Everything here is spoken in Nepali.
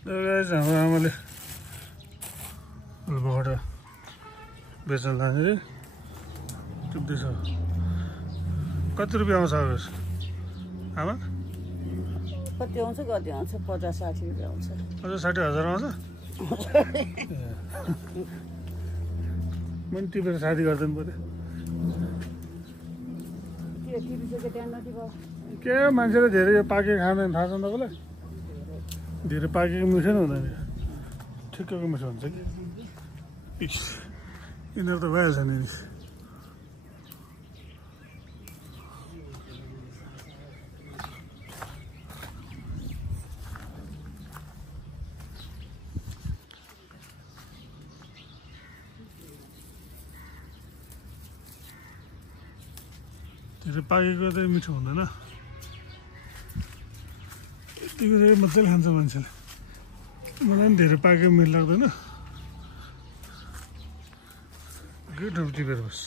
हाम्रो आमाले पकौडा बेच्न लाने रे टिप्दैछ कति रुपियाँ आउँछ अब आमा कति आउँछ कति आउँछ 50-60 रुपियाँ आउँछ 50-60 हजार आउँछ मैले टिपेर साथी गर्दैन पर्यो के मान्छेले धेरै यो पाकेको खाँदैन थाहा छ तपाईँलाई धेरै पाकेको मिठो नै हुँदैन ठिक्कको मिठो हुन्छ कि यिनीहरू त भइहाल्छ नि धेरै पाकेको चाहिँ मिठो हुँदैन यतिको चाहिँ मजाले खान्छ मान्छेले मलाई पनि धेरै पाकेको मिठो लाग्दैन गेटहरू टिपेर बस